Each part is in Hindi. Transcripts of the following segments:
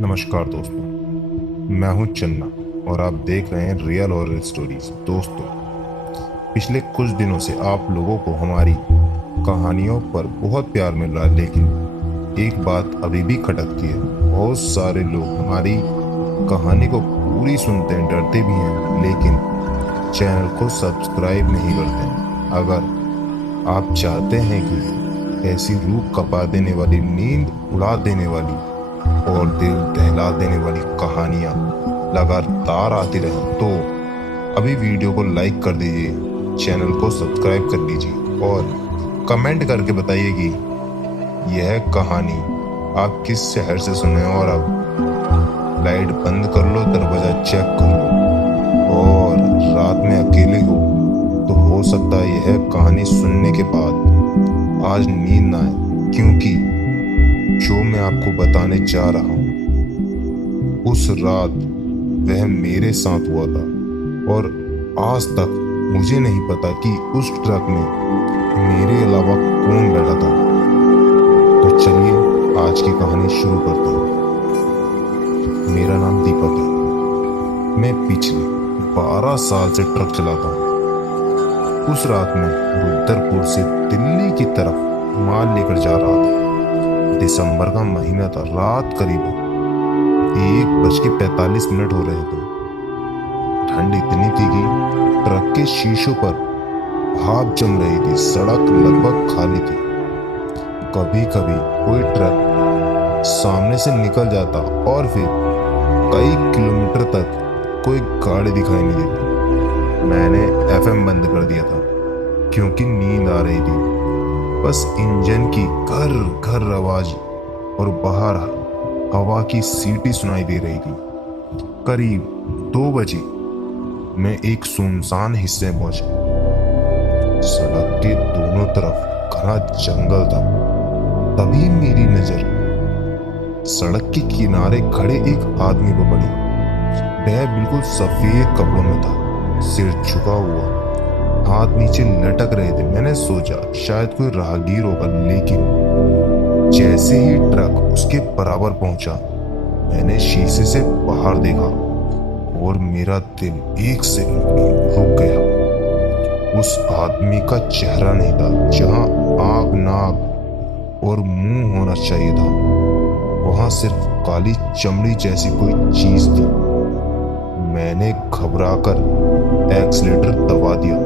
नमस्कार दोस्तों, मैं हूं चन्ना और आप देख रहे हैं रियल हॉरर स्टोरीज। दोस्तों, पिछले कुछ दिनों से आप लोगों को हमारी कहानियों पर बहुत प्यार मिल रहा है, लेकिन एक बात अभी भी खटकती है। बहुत सारे लोग हमारी कहानी को पूरी सुनते हैं, डरते भी हैं, लेकिन चैनल को सब्सक्राइब नहीं करते। अगर आप चाहते हैं कि ऐसी रूह कपा देने वाली, नींद उड़ा देने वाली और दिल दहला देने वाली कहानियां लगातार आती रहे, तो अभी वीडियो को लाइक कर दीजिए, चैनल को सब्सक्राइब कर लीजिए और कमेंट करके बताइए कि यह कहानी आप किस शहर से सुने। और अब लाइट बंद कर लो, दरवाजा चेक कर लो और रात में अकेले हो तो हो सकता है यह कहानी सुनने के बाद आज नींद ना आए, क्योंकि जो मैं आपको बताने जा रहा हूं उस रात वह मेरे साथ हुआ था और आज तक मुझे नहीं पता कि उस ट्रक में मेरे अलावा कौन बैठा था। तो चलिए आज की कहानी शुरू करते हैं। मेरा नाम दीपक है। मैं पिछले 12 साल से ट्रक चलाता हूँ। उस रात में रुद्रपुर से दिल्ली की तरफ माल लेकर जा रहा था। दिसंबर का महीना था। रात करीब 1:45 हो रहे थे। ठंड इतनी थी कि ट्रक के शीशों पर भाप जम रही थी। सड़क लगभग खाली थी। कभी कभी कोई ट्रक सामने से निकल जाता और फिर कई किलोमीटर तक कोई गाड़ी दिखाई नहीं देती। मैंने एफएम बंद कर दिया था क्योंकि नींद आ रही थी। बस इंजन की घर घर आवाज और बाहर हवा की सीटी सुनाई दे रही थी। करीब 2 बजे मैं एक सुनसान हिस्से में पहुंचा। सड़क के दोनों तरफ घना जंगल था। तभी मेरी नजर सड़क के किनारे खड़े एक आदमी पर पड़ी। वह बिल्कुल सफेद कपड़ों में था, सिर झुका हुआ, हाथ नीचे लटक रहे थे। मैंने सोचा शायद कोई राहगीर होगा, लेकिन जैसे ही ट्रक उसके बराबर पहुंचा मैंने शीशे से बाहर देखा और मेरा दिल एक सेकंड के लिए रुक गया। उस आदमी का चेहरा नहीं था। जहां आंख, नाक और मुंह होना चाहिए था, वहां सिर्फ काली चमड़ी जैसी कोई चीज थी। मैंने घबराकर एक्सीलेटर दबा दिया।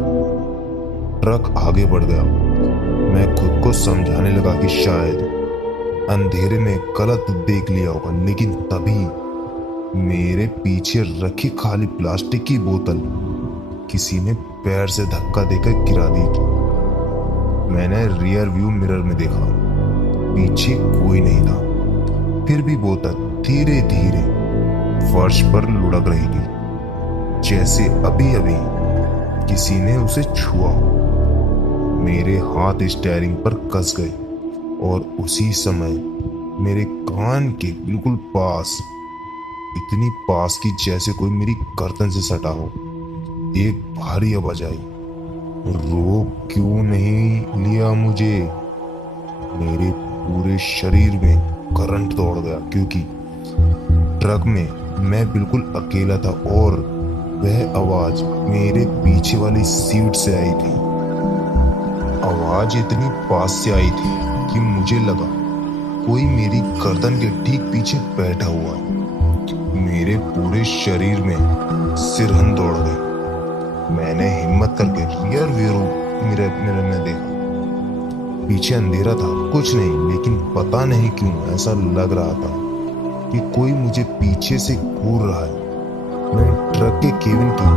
ट्रक आगे बढ़ गया। मैं खुद को समझाने लगा कि शायद अंधेरे में गलत देख लिया होगा, लेकिन तभी मेरे पीछे रखी खाली प्लास्टिक की बोतल किसी ने पैर से धक्का देकर गिरा दी। मैंने रियर व्यू मिरर में देखा, पीछे कोई नहीं था। फिर भी बोतल धीरे धीरे फर्श पर लुढ़क रही थी, जैसे अभी अभी किसी ने उसे छुआ। मेरे हाथ स्टीयरिंग पर कस गए और उसी समय मेरे कान के बिल्कुल पास, इतनी पास कि जैसे कोई मेरी गर्दन से सटा हो, एक भारी आवाज आई। रोक क्यों नहीं लिया मुझे? मेरे पूरे शरीर में करंट दौड़ गया, क्योंकि ट्रक में मैं बिल्कुल अकेला था और वह आवाज मेरे पीछे वाली सीट से आई थी। आवाज इतनी पास से आई थी कि मुझे लगा कोई मेरी गर्दन के ठीक पीछे बैठा हुआ है। मेरे पूरे शरीर में सिरहन दौड़ गई। मैंने हिम्मत करके रियर व्यू मिरर में देखा। पीछे अंधेरा था, कुछ नहीं, लेकिन पता नहीं क्यों ऐसा लग रहा था कि कोई मुझे पीछे से घूर रहा है। मैंने ट्रक के केबिन की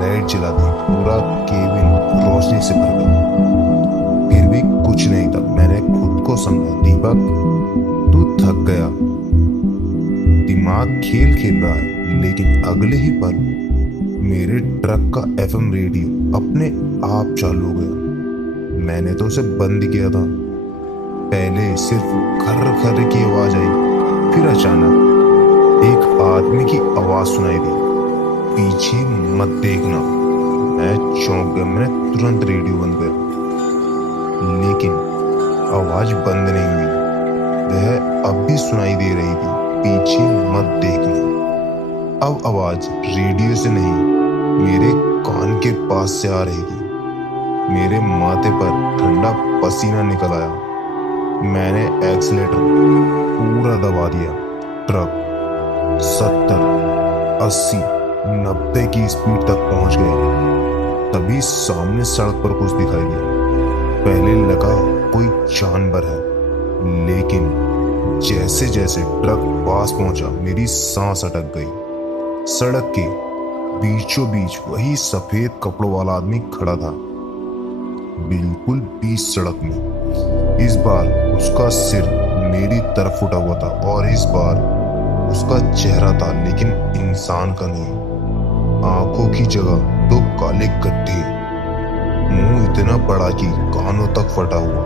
लाइट जला दी। पूरा केबिन रोशनी से भर गया। फिर भी कुछ नहीं था। मैंने खुद को समझा, दीपक तू थक गया, दिमाग खेल खेल रहा है। लेकिन अगले ही पल मेरे ट्रक का एफएम रेडियो अपने आप चालू हो गया। मैंने तो उसे बंद किया था। पहले सिर्फ खर्र खर्र की आवाज आई, फिर अचानक एक आदमी की आवाज सुनाई दी, पीछे मत देखना। मैं चौंक गया। मैंने तुरंत रेडियो बंद किया, लेकिन आवाज बंद नहीं हुई। वह अब भी सुनाई दे रही थी। पीछे मत देखना। अब आवाज रेडियो से नहीं, मेरे कान के पास से आ रही थी। मेरे माथे पर ठंडा पसीना निकल आया। मैंने एक्सीलेटर पूरा दबा दिया। ट्रक 70, 80, 90 की स्पीड तक पहुंच गया। तभी सामने सड़क पर कुछ दिखाई दिया। पहले लगा कोई जानवर है, लेकिन जैसे जैसे ट्रक पास पहुंचा मेरी सांस अटक गई। सड़क के बीचों बीच वही सफेद कपड़ों वाला आदमी खड़ा था, बिल्कुल बीच सड़क में। इस बार उसका सिर मेरी तरफ उठा हुआ था और इस बार उसका चेहरा था, लेकिन इंसान का नहीं। आंखों की जगह दो काले गड्ढे, मुंह इतना बड़ा कि कानों तक फटा हुआ,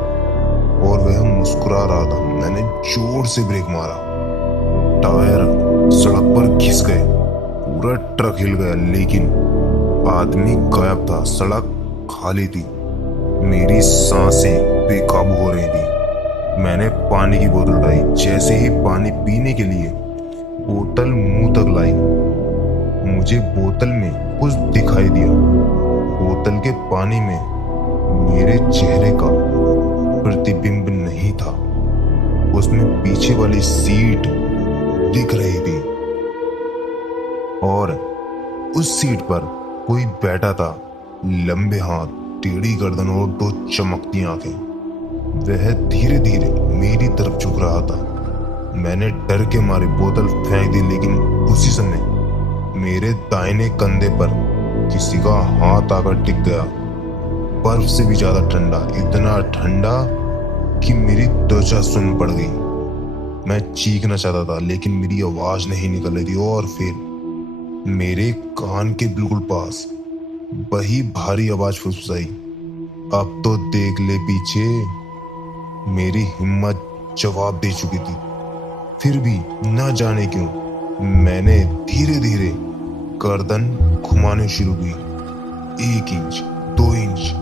और वह मुस्कुरा रहा था। मैंने जोर से ब्रेक मारा, टायर सड़क पर घिस गए, पूरा ट्रक हिल गया, लेकिन आदमी गायब था। सड़क खाली थी। मेरी सांसें बेकाबू हो रही थी। मैंने पानी की बोतल उठाई। जैसे ही पानी पीने के लिए बोतल मुंह तक लाई, मुझे बोतल में कुछ दिखाई दिया। बोतल के पानी में मेरे चेहरे का प्रतिबिंब नहीं था, उसमें पीछे वाली सीट दिख रही थी और उस सीट पर कोई बैठा था। लंबे हाथ, टेढ़ी गर्दन और दो चमकती आंखें। वह धीरे धीरे मेरी तरफ झुक रहा था। मैंने डर के मारे बोतल फेंक दी, लेकिन उसी समय मेरे दाहिने कंधे पर किसी का हाथ आकर टिक गया। बर्फ से भी ज्यादा ठंडा, इतना ठंडा कि मेरी त्वचा सुन्न पड़ गई। मैं चीखना चाहता था, लेकिन मेरी आवाज नहीं निकल रही थी। और फिर मेरे कान के बिल्कुल पास वही भारी आवाज फुसफुसाई, अब तो देख ले पीछे। मेरी हिम्मत जवाब दे चुकी थी, फिर भी न जाने क्यों मैंने धीरे धीरे गर्दन घुमाने शुरू की। 1 इंच, 2 इंच,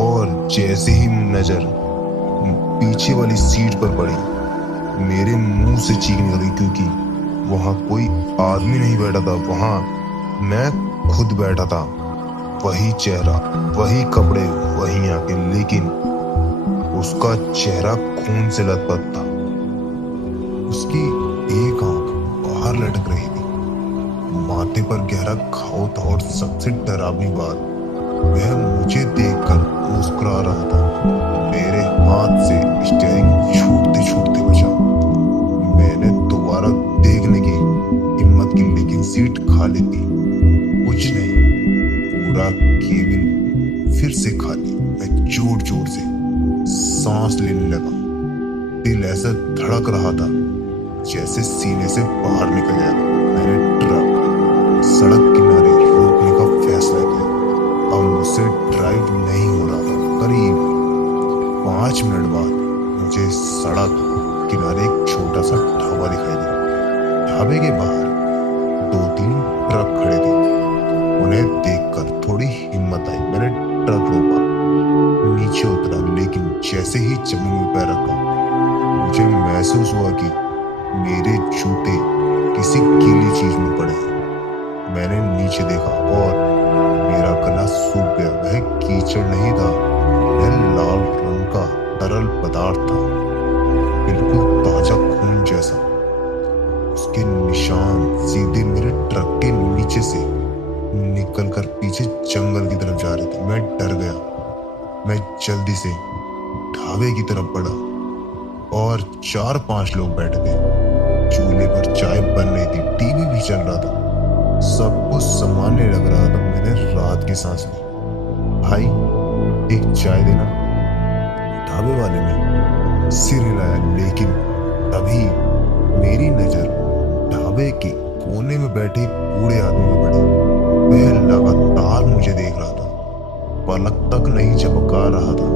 और जैसे ही नजर पीछे वाली सीट पर पड़ी, मेरे मुंह से चीख निकली, क्योंकि वहां कोई आदमी नहीं बैठा था, वहां मैं खुद बैठा था। वही चेहरा, वही कपड़े, वही आंखें, लेकिन उसका चेहरा खून से लथपथ था। उसकी एक आंख बाहर लटक रही थी, माथे पर गहरा घाव था, और सबसे डरावनी बात, वह मुझे देखकर मुस्कुरा रहा था। मेरे हाथ से स्टीयरिंग छूटते छूटते बचा। मैंने दोबारा देखने की हिम्मत की, लेकिन सीट खाली थी। कुछ नहीं, पूरा केबिन फिर से खाली। मैं जोर जोर से सांस लेने लगा। दिल ऐसा धड़क रहा था जैसे सीने से बाहर निकल जाएगा। मैंने ट्रक सड़क किनारे रोकने का फैसला किया। अब मुझसे ड्राइव नहीं हो रहा था। करीब 5 मिनट बाद मुझे सड़क किनारे एक छोटा सा ढाबा दिखाई दिया। ढाबे के बाहर 2-3 ट्रक खड़े थे। उन्हें देखकर थोड़ी हिम्मत आई। मैंने ट्रक रोका, नीचे उतरा, लेकिन जैसे ही जमीन में पैर रखा, मुझे महसूस हुआ कि मेरे जूते किसी गीली चीज में पड़े हैं। मैंने नीचे देखा और मेरा गला सूख गया। वह कीचड़ नहीं था, वह लाल रंग का तरल पदार्थ था, बिल्कुल ताजा खून जैसा। उसके निशान सीधे मेरे ट्रक के नीचे से निकलकर पीछे जंगल की तरफ जा रहे थे। मैं डर गया। मैं जल्दी से ढाबे की तरफ बढ़ा और 4-5 लोग बैठे थे। चूल्हे पर चाय बन रही थी, टीवी भी चल रहा था। सब कुछ सामान्य लग रहा था। मैंने रात की सांस ली। भाई, एक चाय देना। ढाबे वाले ने सिर हिलाया, लेकिन तभी मेरी नजर ढाबे के कोने में बैठे बूढ़े आदमी में पड़ी। वह लगातार मुझे देख रहा था, पलक तक नहीं झपका रहा था।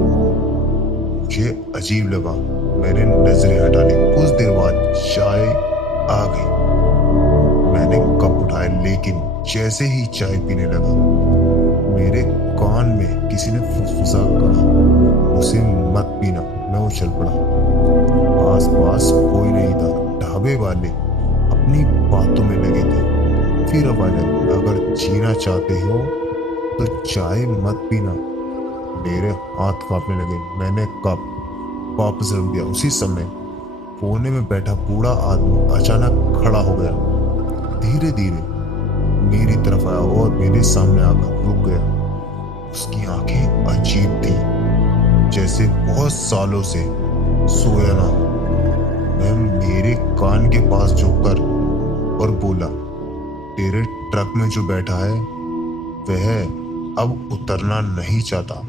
मुझे अजीब लगा। मैंने नजरें हटा ली। कुछ देर बाद चाय आ गई। मैंने कप उठाया, लेकिन जैसे ही चाय पीने लगा, मेरे कान में किसी ने फुसफुसा कहा, उसे मत पीना। मैं उछल पड़ा। आसपास कोई नहीं था, ढाबे वाले अपनी बातों में लगे थे। फिर आवाज आई, अगर जीना चाहते हो तो चाय मत पीना। मेरे हाथ कांपने लगे। मैंने कप वापस रख दिया। उसी समय कोने में बैठा बूढ़ा आदमी अचानक खड़ा हो गया, धीरे धीरे मेरी तरफ आया और मेरे सामने आकर रुक गया। उसकी आंखें अजीब थी, जैसे बहुत सालों से सोया ना हो। वह मेरे कान के पास झुककर और बोला, तेरे ट्रक में जो बैठा है वह अब उतरना नहीं चाहता।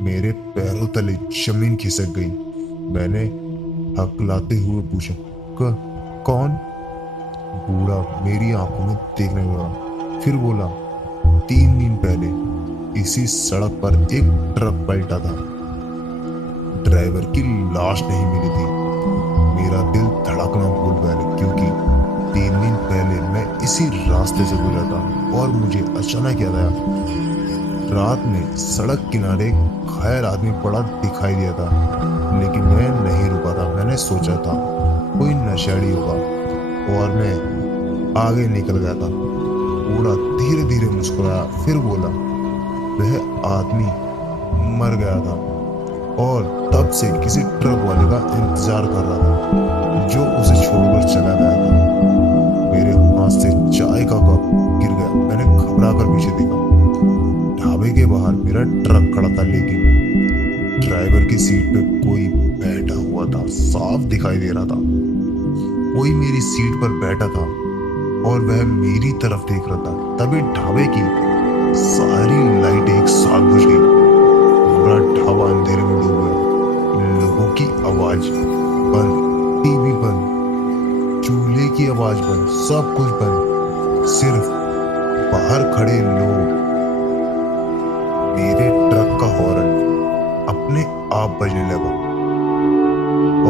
मेरे पैरों तले जमीन खिसक गई। मैंने हकलाते हुए पूछा, कौन? बूढ़ा मेरी आंखों में देखने लगा, फिर बोला, 3 दिन पहले इसी सड़क पर एक ट्रक पलटा था। ड्राइवर की लाश नहीं मिली थी। मेरा दिल धड़कना भूल गया, क्योंकि 3 दिन पहले मैं इसी रास्ते से गुजरा था और मुझे अचानक याद आया, रात में सड़क किनारे एक घायल आदमी पड़ा दिखाई दिया था, लेकिन मैं नहीं रुका था। मैंने सोचा था कोई नशेड़ी होगा और मैं आगे निकल गया था। बूढ़ा धीरे धीरे मुस्कुराया, फिर बोला, वह आदमी मर गया था और तब से किसी ट्रक वाले का इंतजार कर रहा था, जो उसे छोड़कर चला गया था। मेरे हाथ से चाय का कप गिर गया। मैंने घबरा कर पीछे देखा। ढाबे के बाहर मेरा ट्रक खड़ा था, लेकिन ड्राइवर की सीट पे कोई बैठा हुआ था, साफ दिखाई दे रहा था। कोई मेरी सीट पर बैठा था और वह मेरी तरफ देख रहा था। तभी ढाबे की सारी लाइटें एक साथ बुझ गई। पूरा ढाबा अंधेरे में डूब गया। लोगों की आवाज बंद, टीवी बंद, चूल्हे की आवाज बंद, सब कुछ बंद। सिर्फ बाहर खड़े लोग, मेरे ट्रक का हॉर्न अपने आप बजने लगा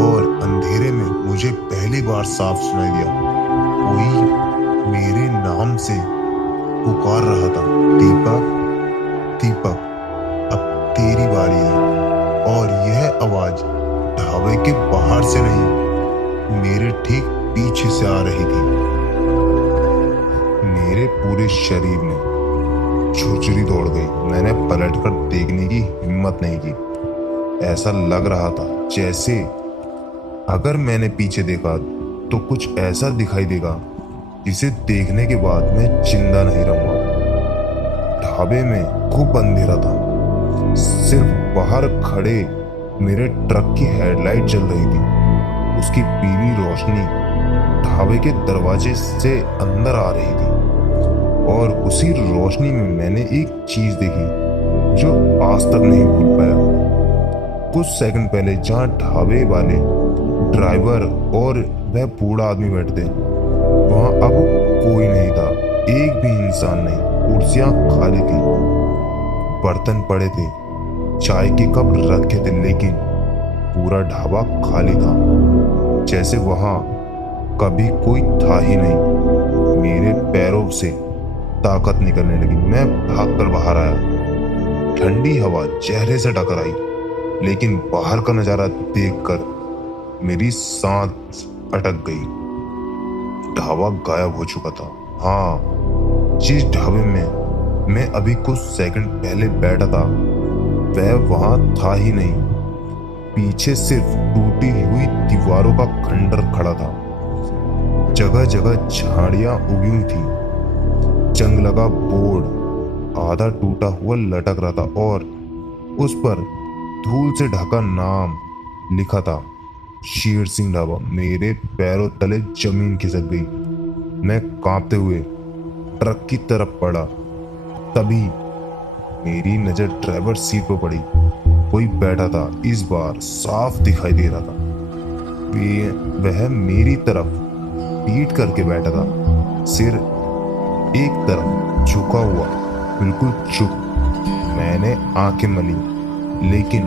और अंधेरे में मुझे पहली बार साफ सुनाई दिया, कोई मेरे नाम से पुकार रहा था, दीपक, दीपक, अब तेरी बारी है। और यह आवाज ढाबे के बाहर से नहीं, मेरे ठीक पीछे से आ रही थी। मेरे पूरे शरीर में छुरछुरी दौड़ गई। मैंने पलटकर देखने की हिम्मत नहीं की। ऐसा लग रहा था जैसे अगर मैंने पीछे देखा तो कुछ ऐसा दिखाई देगा जिसे देखने के बाद मैं जिंदा नहीं रहूंगा। ढाबे में खूब अंधेरा था। सिर्फ बाहर खड़े मेरे ट्रक की हेडलाइट जल रही थी। उसकी पीली रोशनी ढाबे के दरवाजे से अंदर आ रही थी और उसी रोशनी में मैंने एक चीज देखी जो आज तक नहीं भूल पाया। कुछ सेकंड पहले जहां ढाबे वाले ड्राइवर और वह बूढ़ा आदमी बैठते, वहां अब कोई नहीं था। एक भी इंसान नहीं। कुर्सियां खाली थी, बर्तन पड़े थे, चाय के कप रखे थे, लेकिन पूरा ढाबा खाली था, जैसे वहां कभी कोई था ही नहीं। मेरे पैरों से ताकत निकलने लगी। मैं भागकर बाहर आया। ठंडी हवा चेहरे से टकराई, लेकिन बाहर का नजारा देखकर मेरी सांस अटक गई। ढाबा गायब हो चुका था। हाँ, जिस ढाबे में मैं अभी कुछ सेकंड पहले बैठा था वह वहां था ही नहीं। पीछे सिर्फ टूटी हुई दीवारों का खंडर खड़ा था। जगह जगह झाड़ियां उगी हुई थी। जंग लगा बोर्ड आधा टूटा हुआ लटक रहा था और उस पर धूल से ढका नाम लिखा था, शेर सिंह ढाबा। मेरे पैरों तले जमीन खिसक गई। मैं कांपते हुए ट्रक की तरफ बढ़ा। तभी मेरी नजर ड्राइवर सीट पर पड़ी। कोई बैठा था, इस बार साफ दिखाई दे रहा था। वह मेरी तरफ पीठ करके बैठा था, सिर एक तरफ झुका हुआ, बिल्कुल चुप। मैंने आंखें मली, लेकिन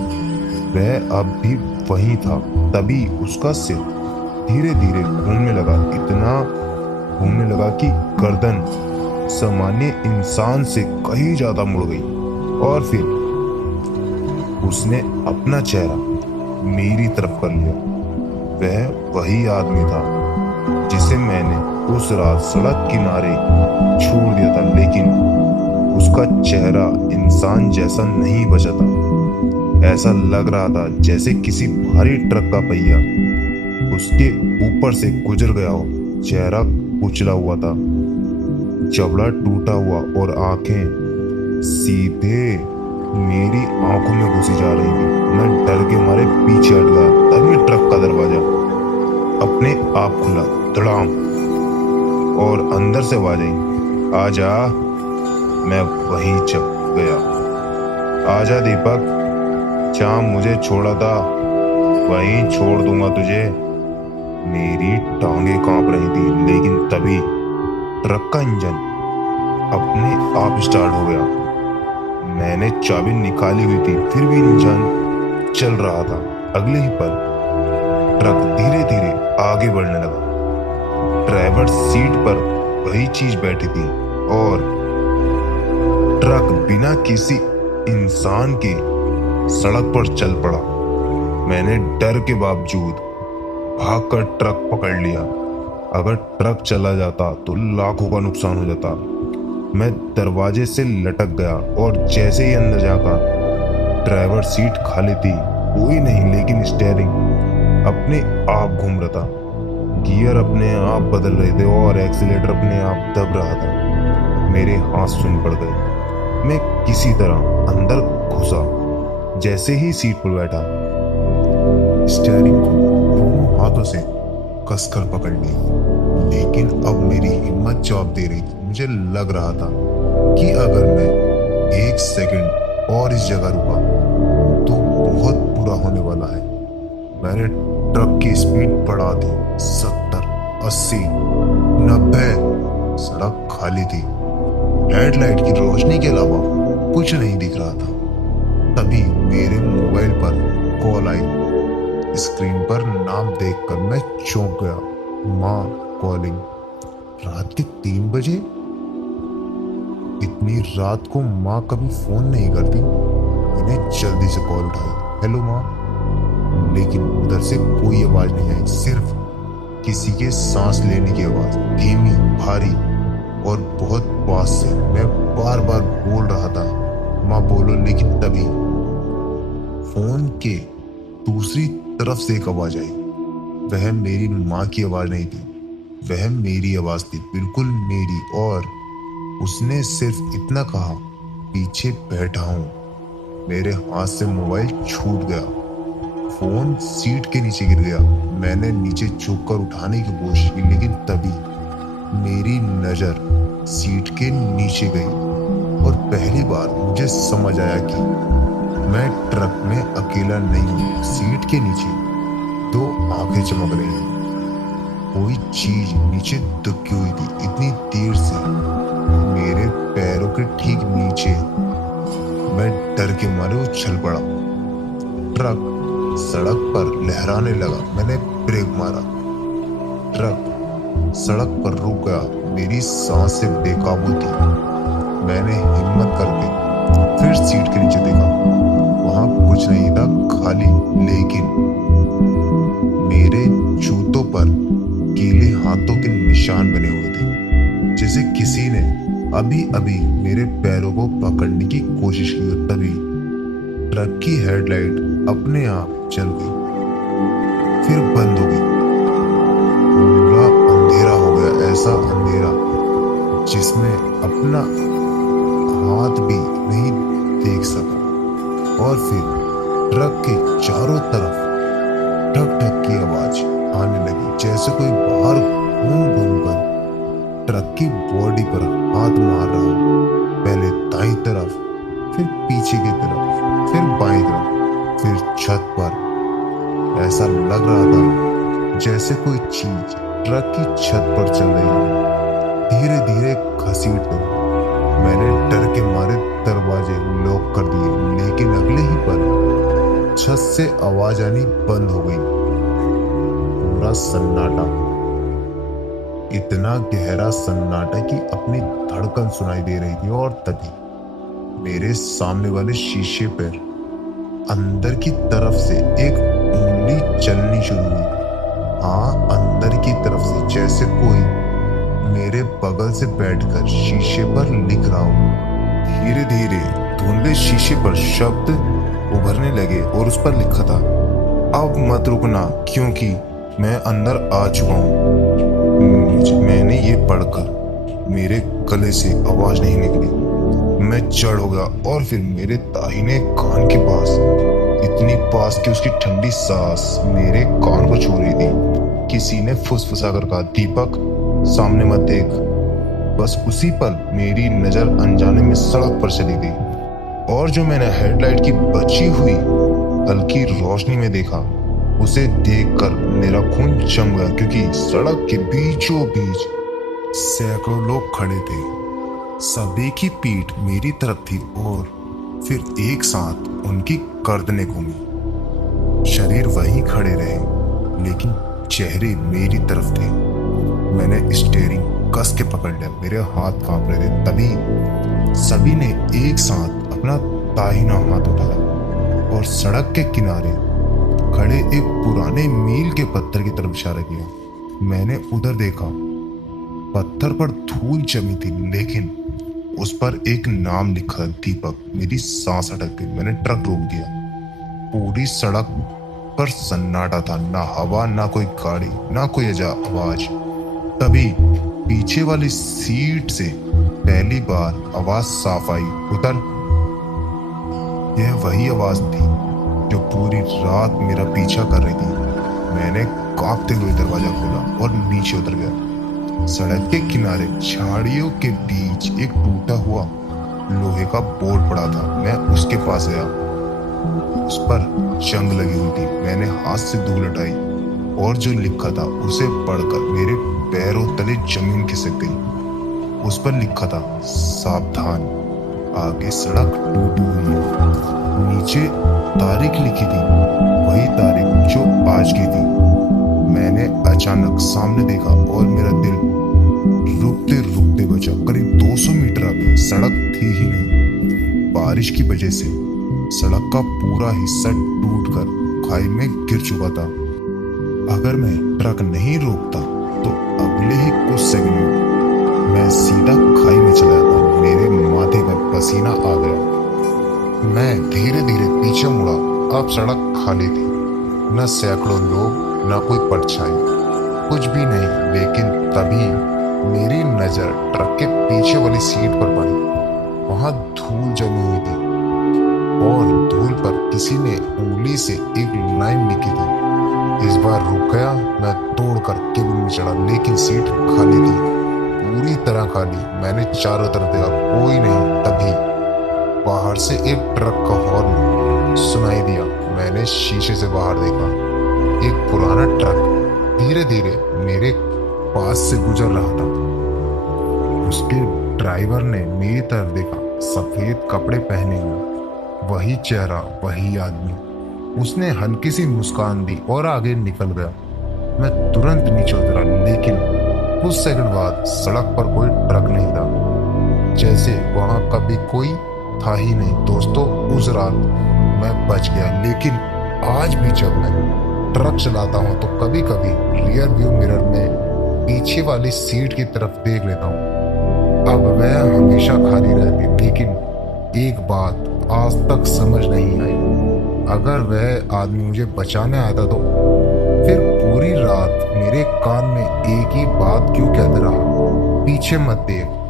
वह अब भी वही था। तभी उसका सिर धीरे धीरे घूमने लगा, इतना घूमने लगा कि गर्दन सामान्य इंसान से कहीं ज्यादा मुड़ गई। और फिर उसने अपना चेहरा मेरी तरफ कर लिया। वह वही आदमी था दूसरा सड़क किनारे छोड़ दिया था, लेकिन उसका चेहरा इंसान जैसा नहीं बचा था। ऐसा लग रहा था जैसे किसी भारी ट्रक का पहिया उसके ऊपर से गुजर गया हो। चेहरा कुचला हुआ था, जबड़ा टूटा हुआ और आंखें सीधे मेरी आंखों में घुसी जा रही थी। मैं डर के मारे पीछे हट गया। तभी ट्रक का दरवाजा अपने आप खुला, धड़ाम, और अंदर से आवाज आई, आजा। मैं वहीं चप गया। आजा दीपक, जहां मुझे छोड़ा था वहीं छोड़ दूंगा तुझे। मेरी टांगे कांप रही थी, लेकिन तभी ट्रक का इंजन अपने आप स्टार्ट हो गया। मैंने चाबी निकाली हुई थी, फिर भी इंजन चल रहा था। अगले ही पल ट्रक धीरे धीरे आगे बढ़ने लगा। ड्राइवर सीट पर वही चीज बैठी थी और ट्रक बिना किसी इंसान के सड़क पर चल पड़ा। मैंने डर के बावजूद भागकर ट्रक पकड़ लिया। अगर ट्रक चला जाता तो लाखों का नुकसान हो जाता। मैं दरवाजे से लटक गया और जैसे ही अंदर जाकर ड्राइवर सीट खाली थी, कोई नहीं, लेकिन स्टीयरिंग अपने आप घूम रहा था, गियर अपने आप बदल रहे थे और एक्सीलेटर अपने आप दब रहा था। मेरे हाथ सुन पड़ गए। मैं किसी तरह अंदर घुसा। जैसे ही सीट पर बैठा, स्टीयरिंग को दोनों हाथों से कसकर पकड़ ली, लेकिन अब मेरी हिम्मत जवाब दे रही थी। मुझे लग रहा था कि अगर मैं एक सेकंड और इस जगह रुका तो बहुत बुरा होने वाला है। मैंने ट्रक की स्पीड बढ़ा दी, 70, 80, 90। सड़क खाली थी। हेडलाइट की रोशनी के अलावा कुछ नहीं दिख रहा था। तभी मेरे मोबाइल पर कॉल आई। स्क्रीन पर नाम देखकर मैं चौंक गया। माँ कॉलिंग। रात के 3 बजे? इतनी रात को माँ कभी फोन नहीं करती। मैंने जल्दी से कॉल उठाई। हेलो माँ। लेकिन उधर से कोई आवाज नहीं आई, सिर्फ किसी के सांस लेने की आवाज, धीमी, भारी और बहुत पास से। मैं बार बार बोल रहा था, माँ बोलो, लेकिन तभी फोन के दूसरी तरफ से एक आवाज आई। वह मेरी माँ की आवाज नहीं थी, वह मेरी आवाज थी, बिल्कुल मेरी। और उसने सिर्फ इतना कहा, पीछे बैठा हूं। मेरे हाथ से मोबाइल छूट गया, फोन सीट के नीचे गिर गया। मैंने नीचे झुककर उठाने की कोशिश की, लेकिन तभी मेरी नजर सीट के नीचे गई और पहली बार मुझे समझ आया कि मैं ट्रक में अकेला नहीं हूं। सीट के नीचे 2 आंखें चमक रही हैं। कोई चीज नीचे दुबकी हुई थी, इतनी देर से मेरे पैरों के ठीक नीचे। मैं डर के मारे उछल पड़ा। ट्रक सड़क पर लहराने लगा। मैंने ब्रेक मारा, ट्रक सड़क पर रुक गया। मेरी सांसें बेकाबू थी। मैंने हिम्मत करके फिर सीट के नीचे देखा। वहां कुछ नहीं था, खाली। लेकिन मेरे जूतों पर गीले हाथों के निशान बने हुए थे, जैसे किसी ने अभी अभी मेरे पैरों को पकड़ने की कोशिश की। तभी ट्रक की हेडलाइट अपने आप चल गई, फिर बंद हो गई। पूरा अंधेरा हो गया, ऐसा अंधेरा जिसमें अपना हाथ भी नहीं देख सका। और फिर ट्रक के चारों तरफ ठक ठक की आवाज आने लगी, जैसे कोई बाहर घूम घूम कर ट्रक की बॉडी पर हाथ मार रहा हो। पहले दाईं तरफ, फिर पीछे की तरफ, फिर बाईं तरफ, फिर छत पर। ऐसा लग रहा था जैसे कोई चीज ट्रक की छत पर चल रही है, धीरे धीरे घसीट रही। मैंने डर के मारे दरवाजे लॉक कर दिए, लेकिन अगले ही पल छत से आवाज आनी बंद हो गई। पूरा सन्नाटा, इतना गहरा सन्नाटा कि अपनी धड़कन सुनाई दे रही थी। और तभी मेरे सामने वाले शीशे पर अंदर की तरफ से एक उंगली चलनी शुरू हुई। हाँ, अंदर की तरफ से, जैसे कोई बगल से बैठकर शीशे पर लिख रहा हूँ। धीरे धीरे धुंधले शीशे पर शब्द उभरने लगे और उस पर लिखा था, अब मत रुकना क्योंकि मैं अंदर आ चुका हूँ। मैंने ये पढ़कर मेरे गले से आवाज नहीं निकली। मैं जड़ हो गया और फिर मेरे दाहिने कान के पास, इतनी पास कि उसकी ठंडी सांस मेरे कान को छू रही थी, किसी ने फुसफुसाकर कहा, दीपक सामने मत देख। बस उसी पल मेरी नजर अनजाने में सड़क पर चली गई और जो मैंने हेडलाइट की बची हुई हल्की रोशनी में देखा, उसे देखकर मेरा खून जम गया क्योंकि सड़क के बीचों बीच सैकड़ों लोग खड़े थे। सभी की पीठ मेरी तरफ थी और फिर एक साथ उनकी गर्दनें घूमी। शरीर वहीं खड़े रहे लेकिन चेहरे मेरी तरफ थे। मैंने स्टीयरिंग कस के पकड़ लिया, मेरे हाथ कांप रहे थे। तभी सभी ने एक साथ अपना दाहिना हाथ उठाया और सड़क के किनारे खड़े एक पुराने मील के पत्थर की तरफ इशारा किया। मैंने उधर देखा, पत्थर पर धूल जमी थी लेकिन उस पर एक नाम लिखा, दीपक। मेरी सांस अटक गई। मैंने ट्रक रोक दिया। पूरी सड़क पर सन्नाटा था, ना हवा, ना कोई गाड़ी, ना कोई आवाज। तभी पीछे वाली सीट से पहली बार आवाज साफ आई, उतर। यह वही आवाज थी जो पूरी रात मेरा पीछा कर रही थी। मैंने कांपते हुए दरवाजा खोला और नीचे उतर गया। सड़क के किनारे झाड़ियों के बीच एक टूटा हुआ लोहे का बोर्ड पड़ा था। मैं उसके पास गया। उस पर जंग लगी हुई थी। मैंने हाथ से धूल हटाई और जो लिखा था उसे पढ़कर मेरे पैरों तले जमीन खिसक गई। उस पर लिखा था, सावधान, आगे सड़क टूटी हुई है। नीचे तारीख लिखी थी, वही तारीख जो आज की थी। मैंने अचानक सामने देखा और मेरा दिल रुकते रुकते बचा। करीब 200 मीटर आगे सड़क थी ही नहीं। बारिश की वजह से सड़क का पूरा हिस्सा टूटकर खाई में गिर चुका था। अगर मैं ट्रक नहीं रोकता तो अगले ही कुछ सेकंड में मैं सीधा खाई में चला जाता। मेरे माथे पर पसीना आ गया। मैं धीरे धीरे पीछे मुड़ा। अब सड़क खाली थी, न सैकड़ों लोग, न कोई परछाई, कुछ भी नहीं। लेकिन तभी मेरी नजर ट्रक के पीछे वाली सीट पर पड़ी। वहां धूल जमी हुई थी और धूल पर किसी ने उंगली से एक लाइन लिखी थी। इस बार रुक गया। मैं दौड़कर केबिन में चढ़ा लेकिन सीट खाली थी, पूरी तरह खाली। मैंने चारों तरफ देखा, कोई नहीं। तभी बाहर से एक ट्रक का हॉर्न सुनाई दिया। मैंने शीशे से बाहर देखा। एक पुराना ट्रक धीरे धीरे मेरे पास से गुजर रहा था। उसके ड्राइवर ने मेरी तरफ देखा, सफेद कपड़े पहने हुए, वही चेहरा, वही आदमी। उसने हल्की सी मुस्कान दी और आगे निकल गया। मैं तुरंत नीचे उतरा लेकिन कुछ सेकंड बाद सड़क पर कोई ट्रक नहीं था, जैसे वहां कभी कोई था ही नहीं। दोस्तों, उस रात मैं बच गया, लेकिन आज भी जब मैं ट्रक चलाता हूं तो कभी कभी रियर व्यू मिरर में पीछे वाली सीट की तरफ देख लेता हूं। अब वह हमेशा खाली रहती, लेकिन एक बात आज तक समझ नहीं आई, अगर वह आदमी मुझे बचाने आया था तो फिर पूरी रात मेरे कान में एक ही बात क्यों कहता रहा, पीछे मत देख।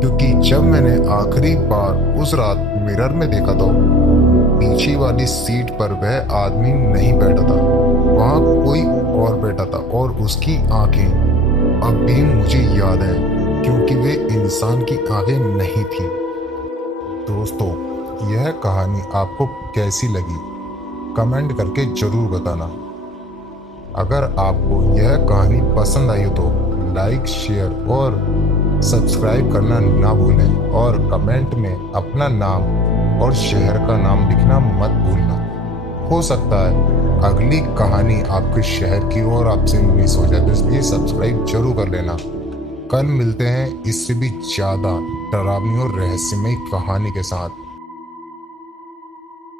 क्योंकि जब मैंने आखिरी बार उस रात मिरर में देखा तो पीछे वाली सीट पर वह आदमी नहीं बैठा था, वहां कोई और बैठा था और उसकी आंखें अब भी मुझे याद है क्योंकि वे इंसान की आंखें नहीं थी। दोस्तों, यह कहानी आपको कैसी लगी कमेंट करके जरूर बताना। अगर आपको यह कहानी पसंद आई हो तो लाइक, शेयर और सब्सक्राइब करना ना भूलें और कमेंट में अपना नाम और शहर का नाम लिखना मत भूलना। हो सकता है अगली कहानी आपके शहर की और आपसे मिस हो जाए, तो इसलिए सब्सक्राइब जरूर कर लेना। कल मिलते हैं इससे भी ज़्यादा डरावनी और रहस्यमयी कहानी के साथ।